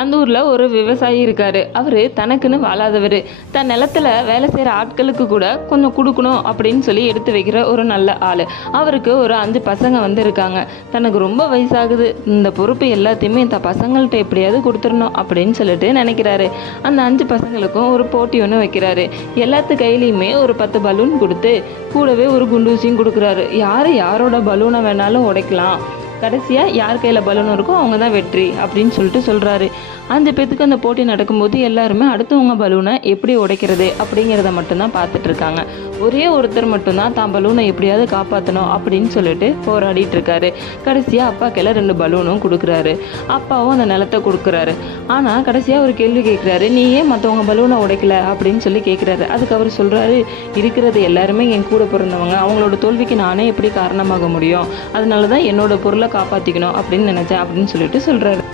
அந்த ஊரில் ஒரு விவசாயி இருக்கார். அவர் தனக்குன்னு வாழாதவர். தன் நிலத்தில் வேலை செய்கிற ஆட்களுக்கு கூட கொஞ்சம் கொடுக்கணும் அப்படின்னு சொல்லி எடுத்து வைக்கிற ஒரு நல்ல ஆள். அவருக்கு ஒரு 5 பசங்க வந்து இருக்காங்க. தனக்கு ரொம்ப வயசாகுது, இந்த பொறுப்பு எல்லாத்தையுமே இந்த பசங்கள்கிட்ட எப்படியாவது கொடுத்துடணும் அப்படின்னு சொல்லிட்டு நினைக்கிறாரு. அந்த 5 பசங்களுக்கும் ஒரு போட்டி ஒன்று வைக்கிறாரு. எல்லாத்து கையிலையுமே ஒரு 10 பலூன் கொடுத்து கூடவே ஒரு குண்டூசியும் கொடுக்குறாரு. யார் யாரோட பலூனை வேணாலும் உடைக்கலாம், கடைசியாக யார் கையில் பலூன் இருக்கோ அவங்க தான் வெற்றி அப்படின்னு சொல்லிட்டு சொல்கிறாரு. 5 பேத்துக்கு அந்த போட்டி நடக்கும்போது எல்லாருமே அடுத்தவங்க பலூனை எப்படி உடைக்கிறது அப்படிங்கிறத மட்டும்தான் பார்த்துட்டு இருக்காங்க. ஒரே ஒருத்தர் மட்டும்தான் தான் பலூனை எப்படியாவது காப்பாற்றணும் அப்படின்னு சொல்லிட்டு போராடிட்டு இருக்காரு. கடைசியாக அப்பா கையில் 2 பலூனும் கொடுக்குறாரு. அப்பாவும் அந்த நிலத்தை கொடுக்குறாரு. ஆனால் கடைசியாக ஒரு கேள்வி கேட்குறாரு, நீ ஏன் மற்றவங்க பலூனை உடைக்கல அப்படின்னு சொல்லி கேட்குறாரு. அதுக்கு அவர் சொல்கிறாரு, இருக்கிறது எல்லாருமே என் கூட பிறந்தவங்க, அவங்களோட தோல்விக்கு நானே எப்படி காரணமாக முடியும், அதனால தான் என்னோட பொருளை காப்பாற்றிக்கணும் அப்படின்னு நினச்சேன் அப்படின்னு சொல்லிட்டு சொல்கிறாரு.